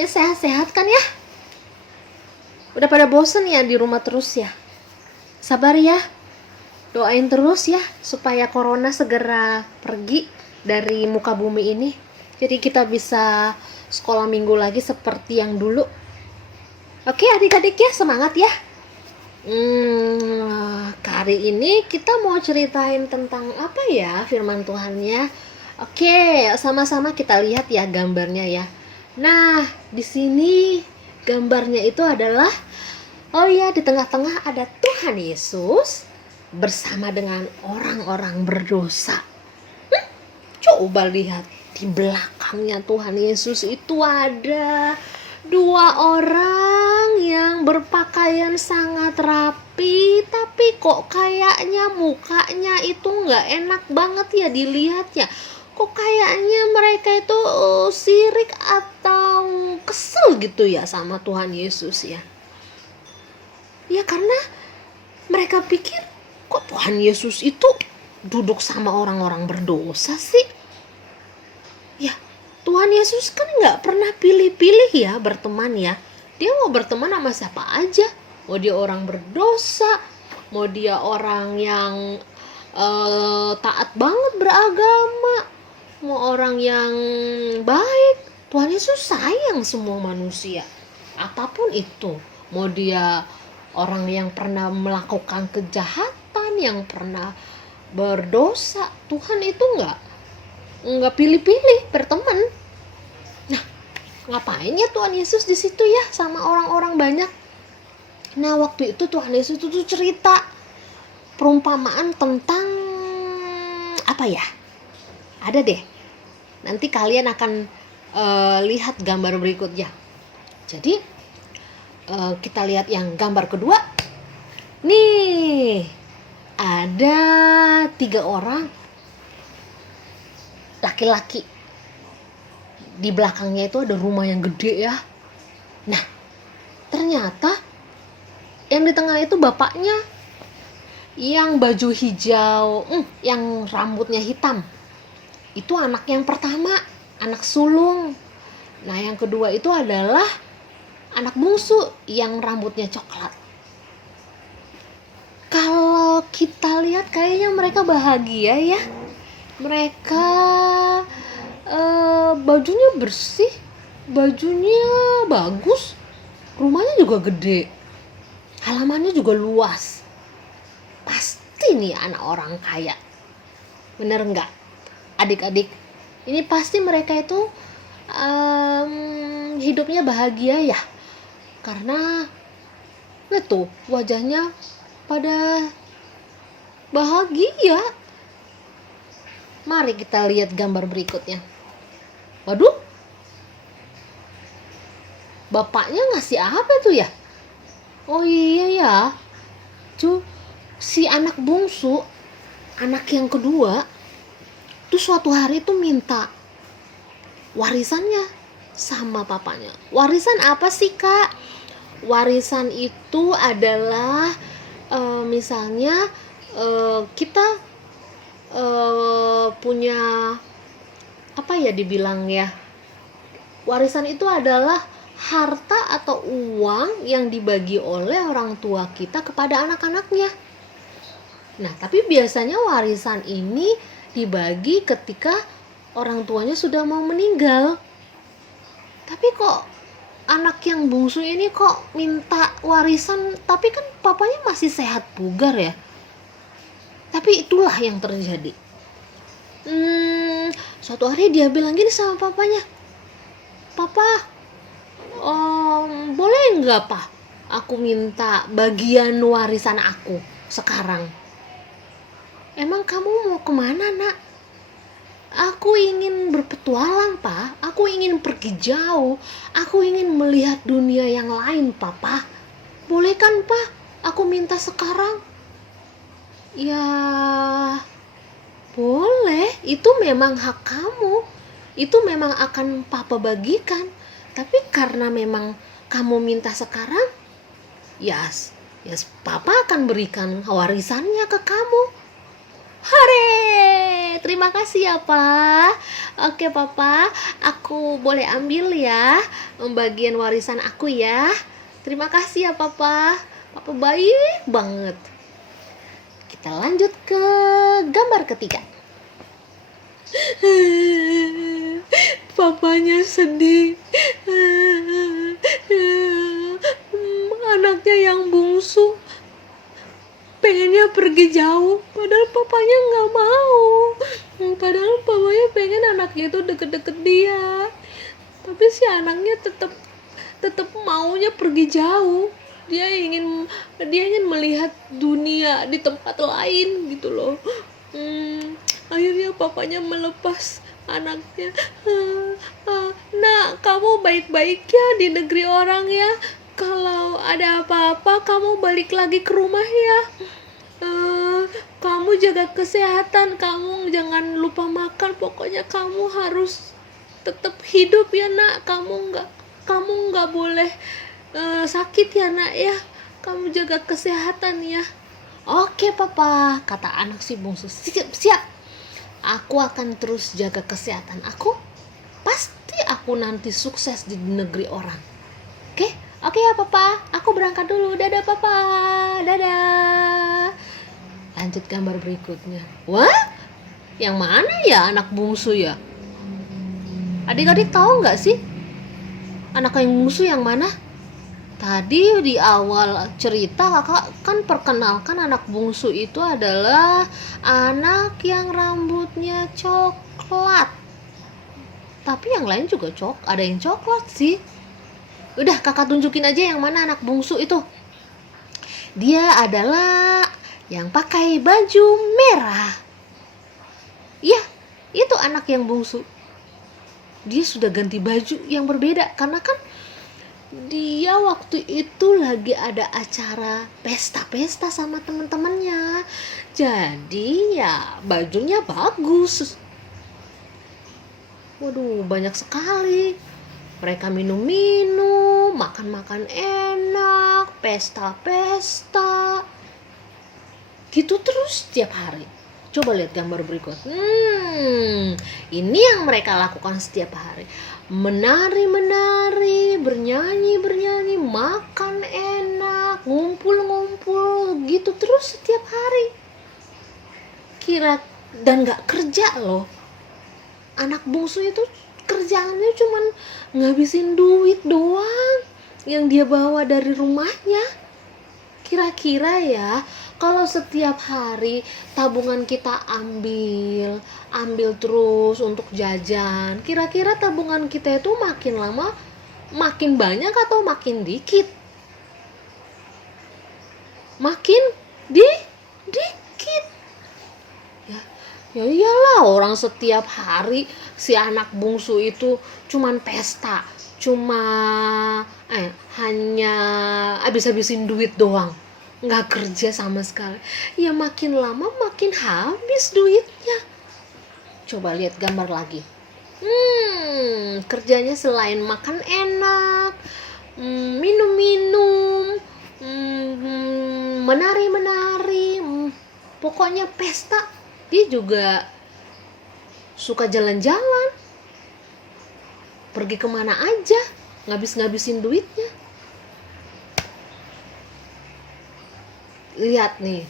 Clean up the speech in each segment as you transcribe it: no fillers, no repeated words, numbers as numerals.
semuanya sehat-sehat kan ya? Udah pada bosen ya di rumah terus ya? Sabar ya, doain terus ya supaya corona segera pergi dari muka bumi ini. Jadi kita bisa sekolah minggu lagi seperti yang dulu. Oke adik-adik ya, semangat ya. Kali ini kita mau ceritain tentang apa ya firman Tuhannya? Oke, sama-sama kita lihat ya gambarnya ya. Nah, di sini gambarnya itu adalah, oh ya, di tengah-tengah ada Tuhan Yesus bersama dengan orang-orang berdosa. Coba lihat di belakangnya Tuhan Yesus itu ada dua orang yang berpakaian sangat rapi, tapi kok kayaknya mukanya itu nggak enak banget ya dilihatnya. Kok kayaknya mereka itu sirik atau kesel gitu ya sama Tuhan Yesus ya. Ya karena mereka pikir kok Tuhan Yesus itu duduk sama orang-orang berdosa sih. Ya Tuhan Yesus kan nggak pernah pilih-pilih ya berteman ya. Dia mau berteman sama siapa aja. Mau dia orang berdosa, mau dia orang yang taat banget beragama, mau orang yang baik. Tuhan Yesus sayang semua manusia. Apapun itu, mau dia orang yang pernah melakukan kejahatan, yang pernah berdosa, Tuhan itu nggak pilih-pilih berteman. Nah, ngapain ya Tuhan Yesus di situ ya sama orang-orang banyak? Nah, waktu itu Tuhan Yesus itu cerita perumpamaan tentang apa ya? Ada deh. Nanti kalian akan lihat gambar berikutnya. Jadi kita lihat yang gambar kedua. Nih, ada 3 orang laki-laki. Di belakangnya itu ada rumah yang gede ya. Nah, ternyata yang di tengah itu bapaknya yang baju hijau, yang rambutnya hitam. Itu anak yang pertama, anak sulung. Nah, yang kedua itu adalah anak bungsu yang rambutnya coklat. Kalau kita lihat kayaknya mereka bahagia ya. Mereka bajunya bersih, bajunya bagus, rumahnya juga gede, halamannya juga luas. Pasti nih anak orang kaya. Bener nggak adik-adik? Ini pasti mereka itu hidupnya bahagia ya. Karena tuh wajahnya pada bahagia. Mari kita lihat gambar berikutnya. Waduh, bapaknya ngasih apa tuh ya? Oh iya ya, si anak bungsu, anak yang kedua, tuh suatu hari tuh minta warisannya sama papanya. Warisan apa sih kak? Warisan itu adalah misalnya kita punya apa ya dibilang ya, warisan itu adalah harta atau uang yang dibagi oleh orang tua kita kepada anak-anaknya. Nah, tapi biasanya warisan ini dibagi ketika orang tuanya sudah mau meninggal. Tapi kok anak yang bungsu ini kok minta warisan, tapi kan papanya masih sehat bugar ya. Tapi itulah yang terjadi. Suatu hari dia bilang gini sama papanya, Papa, boleh nggak Pak aku minta bagian warisan aku sekarang? Emang kamu mau kemana nak? Aku ingin berpetualang Pak, aku ingin pergi jauh, aku ingin melihat dunia yang lain Papa. Boleh kan Pak aku minta sekarang? Ya boleh, itu memang hak kamu, itu memang akan Papa bagikan. Tapi karena memang kamu minta sekarang, yes, Papa akan berikan warisannya ke kamu. Hore, terima kasih ya Pak. Oke Papa, aku boleh ambil ya bagian warisan aku ya. Terima kasih ya Papa. Papa baik banget. Kita lanjut ke gambar ketiga. Papanya sedih. Anaknya yang bungsu pengennya pergi jauh, padahal papanya nggak mau. Padahal papanya pengen anaknya itu deket-deket dia, tapi si anaknya tetap maunya pergi jauh. Dia ingin melihat dunia di tempat lain gitu loh. Akhirnya papanya melepas anaknya. Nak, kamu baik-baik ya di negeri orang ya. Kalau ada apa-apa kamu balik lagi ke rumah ya. Kamu jaga kesehatan, kamu jangan lupa makan. Pokoknya kamu harus tetap hidup ya nak. Kamu nggak boleh sakit ya nak ya. Kamu jaga kesehatan ya. Oke papa, kata anak si bungsu. Siap. Aku akan terus jaga kesehatan aku. Pasti aku nanti sukses di negeri orang. Oke ya papa, aku berangkat dulu. Dadah papa, dadah. Lanjut gambar berikutnya. Wah, yang mana ya anak bungsu ya? Adik-adik tahu nggak sih anak yang bungsu yang mana? Tadi di awal cerita kakak kan perkenalkan anak bungsu itu adalah anak yang rambutnya coklat. Tapi yang lain juga ada yang coklat sih. Udah kakak tunjukin aja yang mana anak bungsu itu. Dia adalah yang pakai baju merah. Iya, itu anak yang bungsu. Dia sudah ganti baju yang berbeda karena kan dia waktu itu lagi ada acara pesta-pesta sama teman-temannya. Jadi ya bajunya bagus. Waduh, banyak sekali. Mereka minum-minum, makan-makan enak, pesta-pesta. Gitu terus setiap hari. Coba lihat gambar berikut. Ini yang mereka lakukan setiap hari. Menari-menari, bernyanyi-bernyanyi, makan enak, ngumpul-ngumpul, gitu terus setiap hari. Dan gak kerja loh. Anak bungsu itu kerjaannya cuman ngabisin duit doang yang dia bawa dari rumahnya. Kira-kira ya, kalau setiap hari tabungan kita ambil terus untuk jajan, kira-kira tabungan kita itu makin lama makin banyak atau makin dikit? Makin dikit. Ya iyalah, orang setiap hari si anak bungsu itu cuman pesta, hanya habis-habisin duit doang, nggak kerja sama sekali. Ya makin lama makin habis duitnya. Coba lihat gambar lagi. Kerjanya selain makan enak, minum-minum, menari-menari, pokoknya pesta. Dia juga suka jalan-jalan, pergi kemana aja, ngabis-ngabisin duitnya. Lihat nih,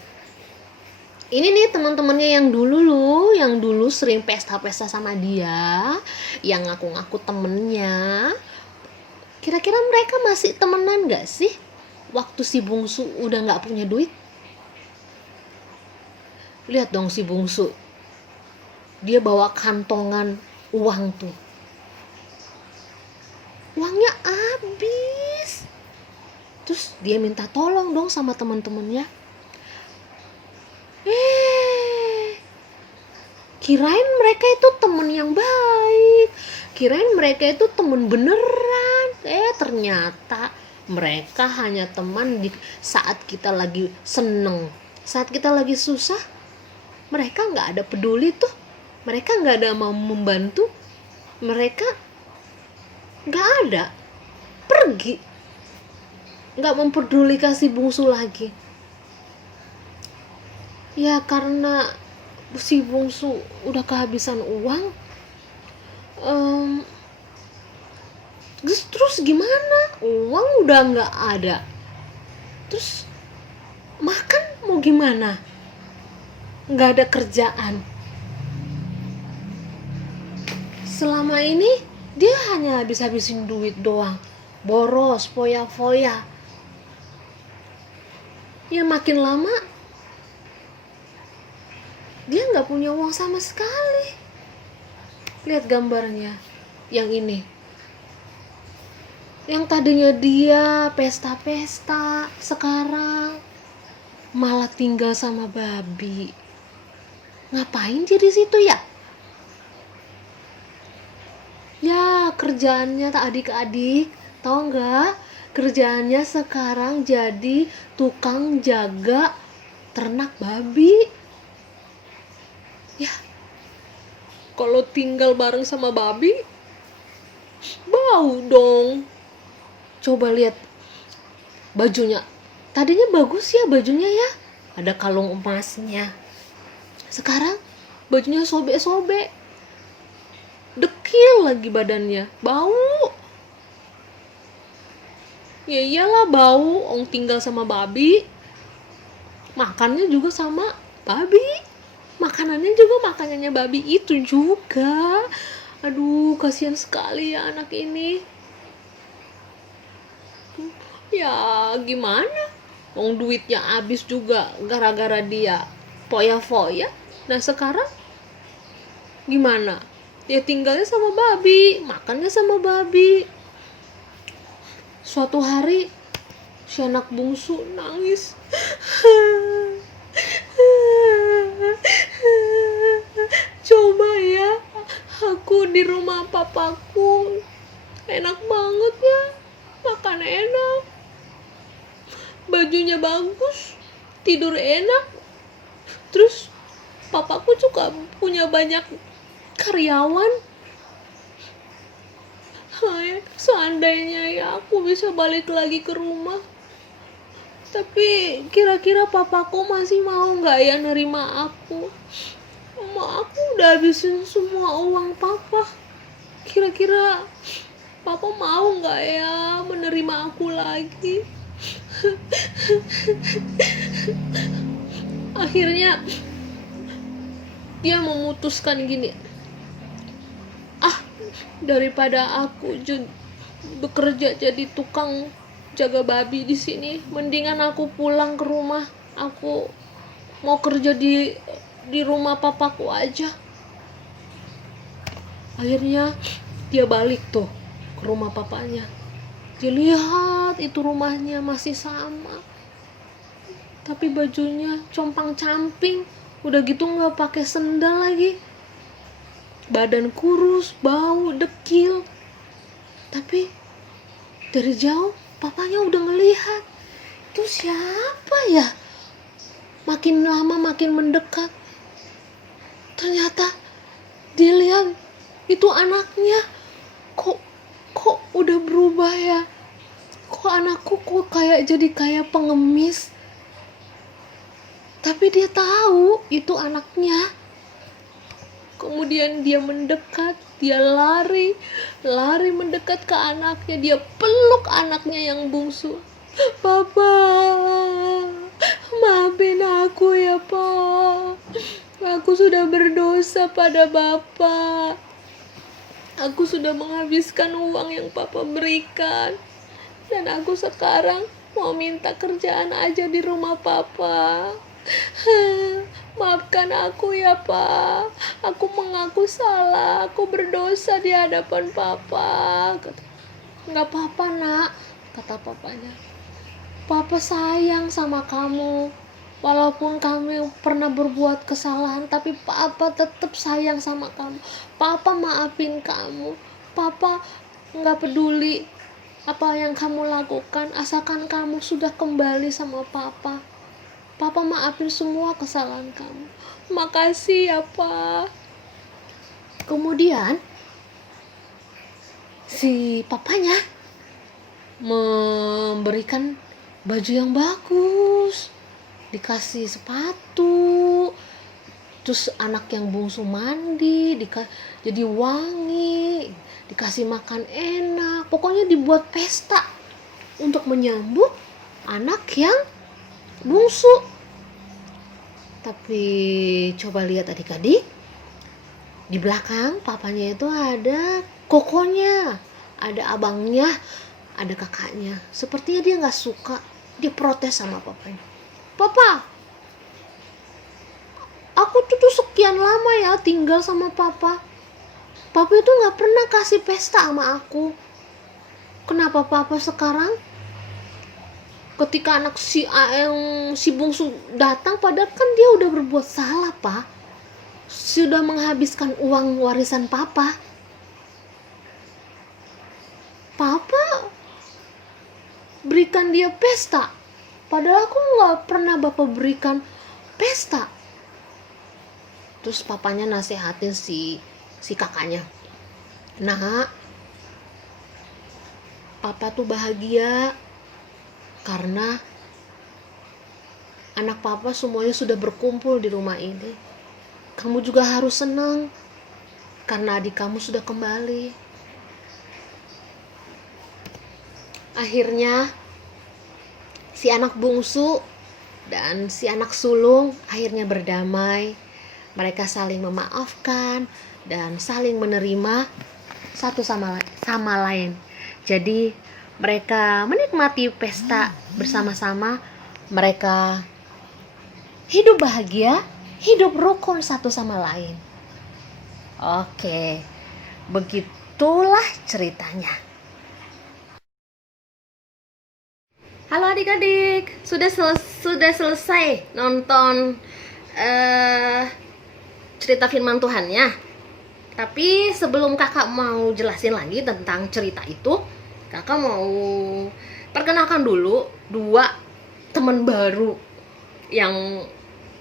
ini nih teman-temannya yang dulu sering pesta-pesta sama dia, yang ngaku-ngaku temennya. Kira-kira mereka masih temenan gak sih waktu si bungsu udah gak punya duit? Lihat dong si bungsu, dia bawa kantongan uang tuh, uangnya habis. Terus dia minta tolong dong sama teman-temannya. Kirain mereka itu temen yang baik, kirain mereka itu temen beneran. Ternyata mereka hanya teman di saat kita lagi seneng, saat kita lagi susah. Mereka nggak ada peduli tuh, mereka nggak ada mau membantu, mereka nggak ada, pergi, nggak memperduli kasih bungsu lagi. Ya karena si bungsu udah kehabisan uang, terus gimana, uang udah nggak ada, terus makan mau gimana, nggak ada kerjaan. Selama ini dia hanya habis-habisin duit doang, boros, foya-foya. Ya makin lama dia nggak punya uang sama sekali. Lihat gambarnya yang ini, yang tadinya dia pesta-pesta, sekarang malah tinggal sama babi. Ngapain dia di situ ya? Ya kerjaannya adik-adik, tahu nggak? Kerjaannya sekarang jadi tukang jaga ternak babi. Ya, kalau tinggal bareng sama babi, bau dong. Coba lihat bajunya. Tadinya bagus ya bajunya ya, ada kalung emasnya. Sekarang bajunya sobek-sobek, dekil lagi badannya, bau. Ya iyalah bau, orang tinggal sama babi, makannya juga sama babi, makanannya juga makanannya babi itu juga. Aduh, kasihan sekali ya anak ini. Ya gimana, wong duitnya habis juga gara-gara dia foya-foya. Nah sekarang gimana, dia tinggalnya sama babi, makannya sama babi. Suatu hari si anak bungsu nangis. Coba ya, aku di rumah papaku enak banget ya, makan enak, bajunya bagus, tidur enak, terus papaku juga punya banyak karyawan. Hai, seandainya ya aku bisa balik lagi ke rumah. Tapi kira-kira papaku masih mau nggak ya nerima aku? Mama aku udah habisin semua uang papa. Kira-kira papa mau nggak ya menerima aku lagi? Akhirnya dia memutuskan gini, daripada aku bekerja jadi tukang jaga babi di sini, mendingan aku pulang ke rumah. Aku mau kerja di rumah papaku aja. Akhirnya dia balik tuh ke rumah papanya. Dia lihat itu rumahnya masih sama, tapi bajunya compang-camping, udah gitu nggak pakai sendal lagi, badan kurus, bau, dekil. Tapi dari jauh papanya udah ngelihat, itu siapa ya? Makin lama makin mendekat, ternyata dia lihat itu anaknya. Kok udah berubah ya? Kok anakku kok jadi kayak pengemis? Tapi dia tahu itu anaknya. Kemudian dia mendekat, dia lari mendekat ke anaknya, dia peluk anaknya yang bungsu. Papa, maafin aku ya Pak. Aku sudah berdosa pada Bapak. Aku sudah menghabiskan uang yang Papa berikan. Dan aku sekarang mau minta kerjaan aja di rumah Papa. Maafkan aku ya Pak. Aku mengaku salah. Aku berdosa di hadapan Papa. Nggak apa-apa nak, kata papanya. Papa sayang sama kamu. Walaupun kamu pernah berbuat kesalahan, tapi Papa tetap sayang sama kamu. Papa maafin kamu. Papa nggak peduli apa yang kamu lakukan, asalkan kamu sudah kembali sama Papa. Papa maafin semua kesalahan kamu. Makasih ya Pak. Kemudian si papanya memberikan baju yang bagus, dikasih sepatu, Terus anak yang bungsu mandi, jadi wangi, dikasih makan enak. Pokoknya dibuat pesta untuk menyambut anak yang bungsu. Tapi coba lihat adik-adik, di belakang papanya itu ada kokonya, ada abangnya, ada kakaknya. Sepertinya dia gak suka, dia protes sama papanya. Papa, aku tuh sekian lama ya tinggal sama papa. Papa itu gak pernah kasih pesta sama aku. Kenapa papa sekarang ketika anak si bungsu datang, padahal kan dia udah berbuat salah, Pak. Sudah menghabiskan uang warisan papa. Papa berikan dia pesta, padahal aku gak pernah bapak berikan pesta. Terus papanya nasihatin si kakaknya. Nah, papa tuh bahagia karena anak papa semuanya sudah berkumpul di rumah ini. Kamu juga harus senang karena adik kamu sudah kembali. Akhirnya si anak bungsu dan si anak sulung akhirnya berdamai. Mereka saling memaafkan dan saling menerima satu sama lain. Jadi mereka menikmati pesta bersama-sama. Mereka hidup bahagia, hidup rukun satu sama lain. Oke, begitulah ceritanya. Halo adik-adik, sudah selesai nonton cerita firman Tuhannya. Tapi sebelum kakak mau jelasin lagi tentang cerita itu, kakak mau perkenalkan dulu 2 teman baru yang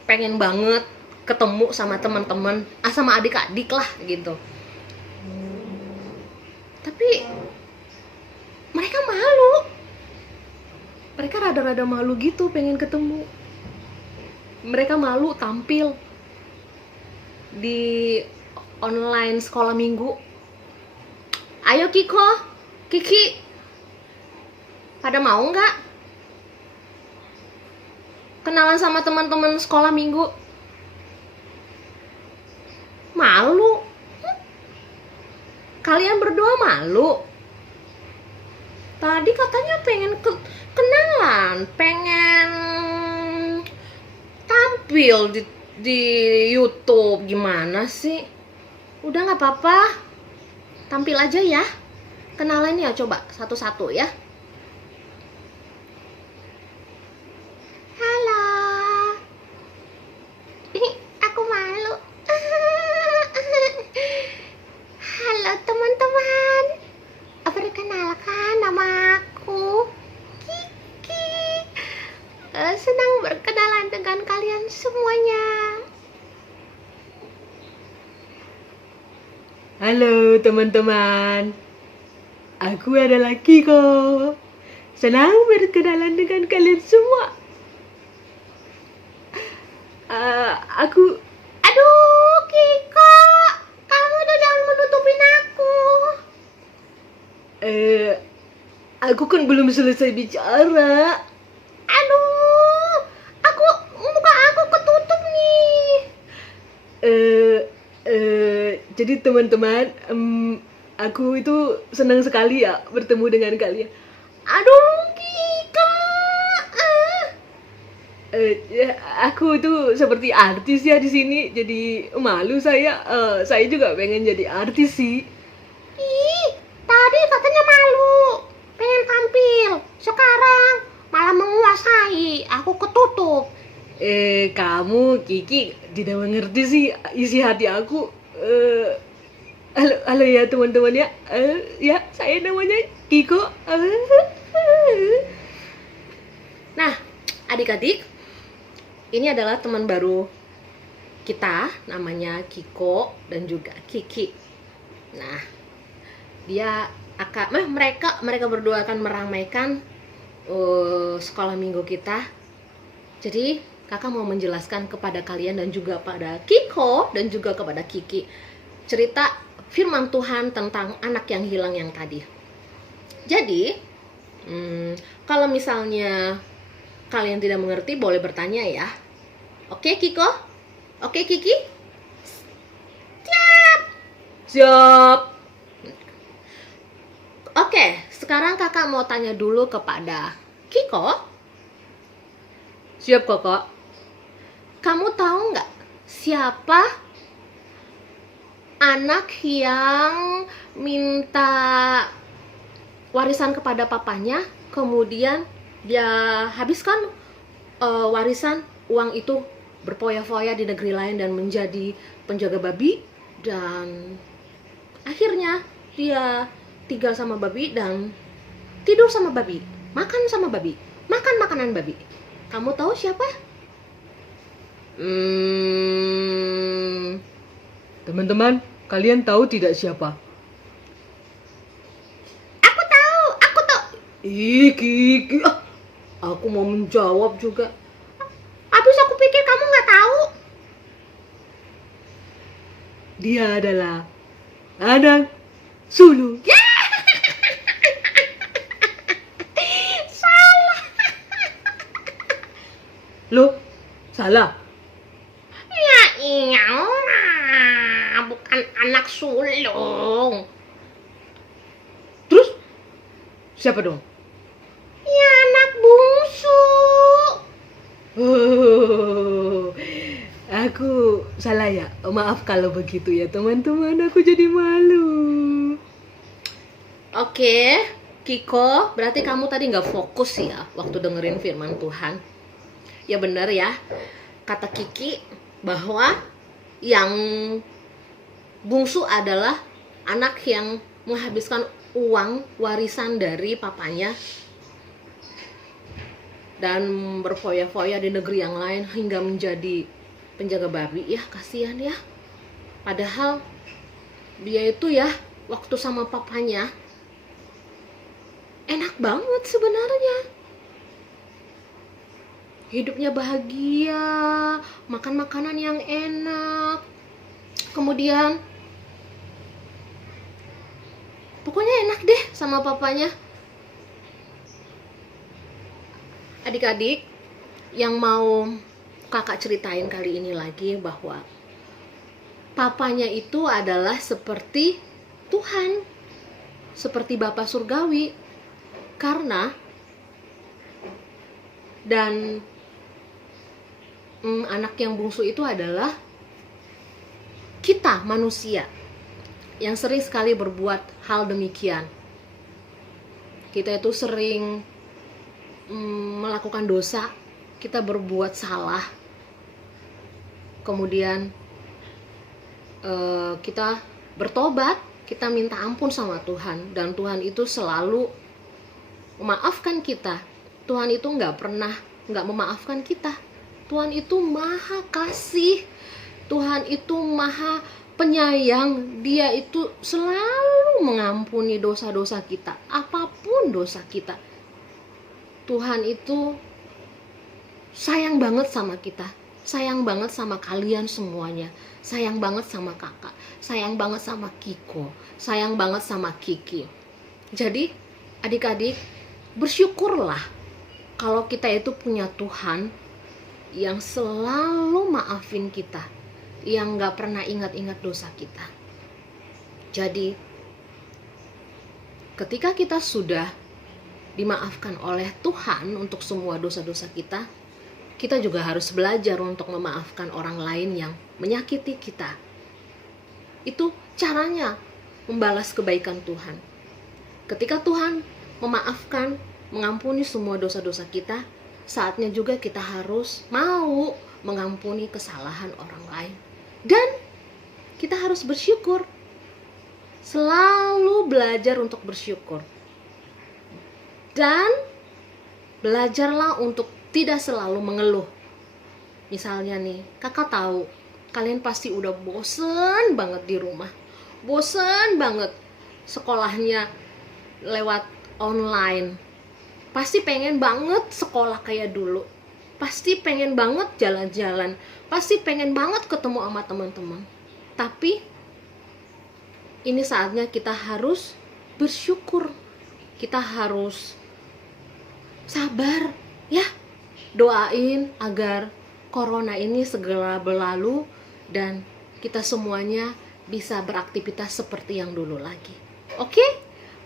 pengen banget ketemu sama teman-teman, sama adik-adik lah gitu. Tapi mereka malu. Mereka rada-rada malu gitu pengen ketemu. Mereka malu tampil di online sekolah minggu. Ayo Kiko, Kiki, pada mau nggak kenalan sama teman-teman sekolah minggu? Malu? Kalian berdua malu? Tadi katanya pengen kenalan, pengen tampil di YouTube. Gimana sih? Udah nggak apa-apa, tampil aja ya. Kenalan ya, coba satu-satu ya. Halo. Aku malu. Halo teman-teman. Perkenalkan, nama aku Kiki. Senang berkenalan dengan kalian semuanya. Halo teman-teman, aku adalah Kiko. Senang berkenalan dengan kalian semua. Aduh Kiko, kamu tuh jangan menutupin aku. Aku kan belum selesai bicara. Aduh, muka aku ketutup nih. Jadi teman-teman, aku itu senang sekali ya bertemu dengan kalian. Aduh Kiko. Ya, aku itu seperti artis ya di sini, jadi malu saya. Saya juga pengen jadi artis sih. Ih, tadi katanya malu, pengen tampil. Sekarang malah menguasai, aku ketutup. Kamu Kiki tidak mengerti sih isi hati aku. Halo ya teman-teman ya. Ya saya namanya Kiko. Nah, adik-adik, ini adalah teman baru kita, namanya Kiko dan juga Kiki. Nah, mereka berdua akan meramaikan sekolah minggu kita. Jadi Kakak mau menjelaskan kepada kalian dan juga pada Kiko dan juga kepada Kiki cerita firman Tuhan tentang anak yang hilang yang tadi. Jadi, kalau misalnya kalian tidak mengerti boleh bertanya ya. Oke Kiko? Oke Kiki? Siap. Oke, sekarang kakak mau tanya dulu kepada Kiko. Siap kakak. Kamu tahu nggak siapa anak yang minta warisan kepada papanya, kemudian dia habiskan warisan uang itu berfoya-foya di negeri lain dan menjadi penjaga babi, dan akhirnya dia tinggal sama babi dan tidur sama babi, makan sama babi, makan makanan babi. Kamu tahu siapa? Teman-teman, kalian tahu tidak siapa? Aku tahu. Ih, Kiki. Aku mau menjawab juga. Habis aku pikir kamu nggak tahu. Dia adalah anak sulung. Salah. Loh, salah. Ya iyalah, bukan anak sulung. Terus siapa dong? Ya anak bungsu. Oh, aku salah ya. Maaf kalau begitu ya teman-teman. Aku jadi malu. Oke, Kiko, berarti kamu tadi nggak fokus ya waktu dengerin firman Tuhan. Ya benar ya, kata Kiki bahwa yang bungsu adalah anak yang menghabiskan uang warisan dari papanya dan berfoya-foya di negeri yang lain hingga menjadi penjaga babi. Ya kasihan ya, padahal dia itu ya waktu sama papanya enak banget sebenarnya, hidupnya bahagia, makan makanan yang enak, kemudian pokoknya enak deh sama papanya. Adik-adik, yang mau kakak ceritain kali ini lagi bahwa papanya itu adalah seperti Tuhan, seperti Bapa Surgawi, karena dan anak yang bungsu itu adalah kita manusia yang sering sekali berbuat hal demikian. Kita itu sering melakukan dosa, kita berbuat salah, kemudian kita bertobat, kita minta ampun sama Tuhan, dan Tuhan itu selalu memaafkan kita. Tuhan itu nggak memaafkan kita. Tuhan itu maha kasih, Tuhan itu maha penyayang. Dia itu selalu mengampuni dosa-dosa kita, apapun dosa kita. Tuhan itu sayang banget sama kita, sayang banget sama kalian semuanya, sayang banget sama kakak, sayang banget sama Kiko, sayang banget sama Kiki. Jadi adik-adik, bersyukurlah kalau kita itu punya Tuhan yang selalu maafin kita, yang gak pernah ingat-ingat dosa kita. Jadi ketika kita sudah dimaafkan oleh Tuhan untuk semua dosa-dosa kita, kita juga harus belajar untuk memaafkan orang lain yang menyakiti kita. Itu caranya membalas kebaikan Tuhan. Ketika Tuhan memaafkan, mengampuni semua dosa-dosa kita, saatnya juga kita harus mau mengampuni kesalahan orang lain. Dan kita harus bersyukur. Selalu belajar untuk bersyukur. Dan belajarlah untuk tidak selalu mengeluh. Misalnya nih, kakak tahu kalian pasti udah bosen banget di rumah, bosen banget sekolahnya lewat online, pasti pengen banget sekolah kayak dulu. pasti pengen banget jalan-jalan, pasti pengen banget ketemu sama teman-teman. Tapi ini saatnya kita harus bersyukur. Kita harus sabar ya. Doain agar corona ini segera berlalu dan kita semuanya bisa beraktivitas seperti yang dulu lagi. Oke?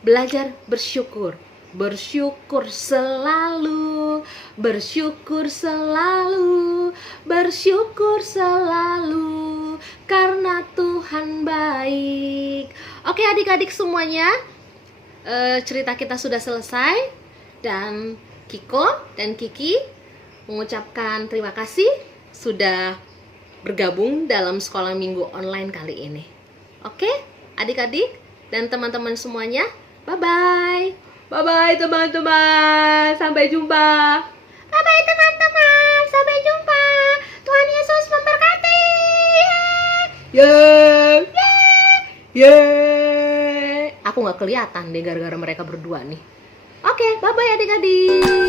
Belajar bersyukur. Bersyukur selalu, bersyukur selalu, bersyukur selalu, karena Tuhan baik. Oke adik-adik semuanya, cerita kita sudah selesai. Dan Kiko dan Kiki mengucapkan terima kasih sudah bergabung dalam sekolah minggu online kali ini. Oke, adik-adik dan teman-teman semuanya, bye-bye. Bye-bye teman-teman, sampai jumpa. Bye-bye teman-teman, sampai jumpa. Tuhan Yesus memberkati. Yeay. Yeay. Aku nggak kelihatan deh gara-gara mereka berdua nih. Oke, bye-bye adik-adik.